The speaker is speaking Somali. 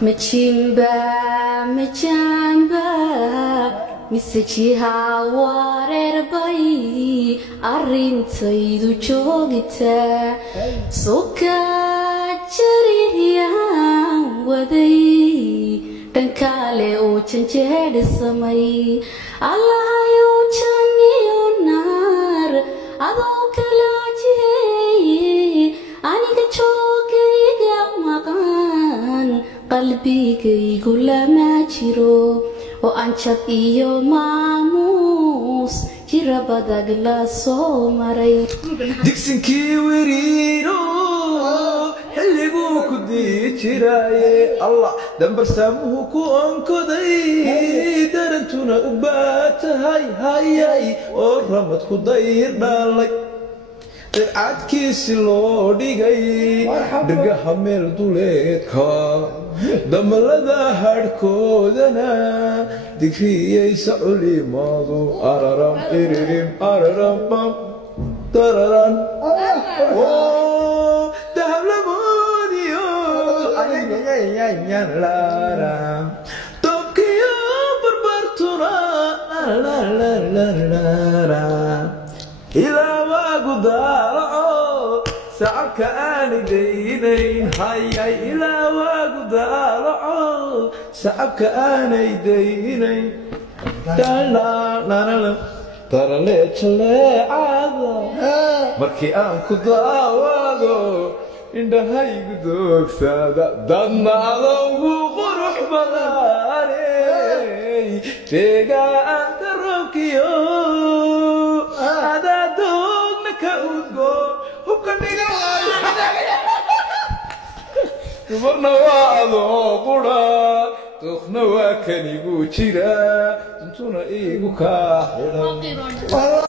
Machimba, machamba, misajiha warerbay, arintaydu joogita, soka jariyan waday, dhankale oo janjeedhisamay, allahayo janiyo naar, adoo kala jihey, aniga joogayga maqan. qalbigaygu lama jiro oo aan jab iyo maamuus jira badag la soo maray digsinkii wiriiro xilliguu ku dii jiraaye allah dambarsamuhu ku onkoday darantuna u baatahay hayay oo ramad ku dayr dhalay عادكيس لوديغاي دغها ميل دوleedka damlada harkoodana digriye saculimaadu araram iririm araram tararan oo dahablamodiyo ayayayyan lara tobkiyo barbartuna la la la la ila وقدارو سعبك أنا دينين هاي إلى وقدارو سعبك أنا دينين لا لا لا ترى ليش لا عذا مركي أنكو داوادو إن هاي قدوك سادا دمنا ذو غروح بغاري تيجا أنت روكيو هذا دوغنك أوزغو وكنيغا تبرنا وعضو قرى تخنا وكنيغو جيرا تنتونا إيغو كاحرا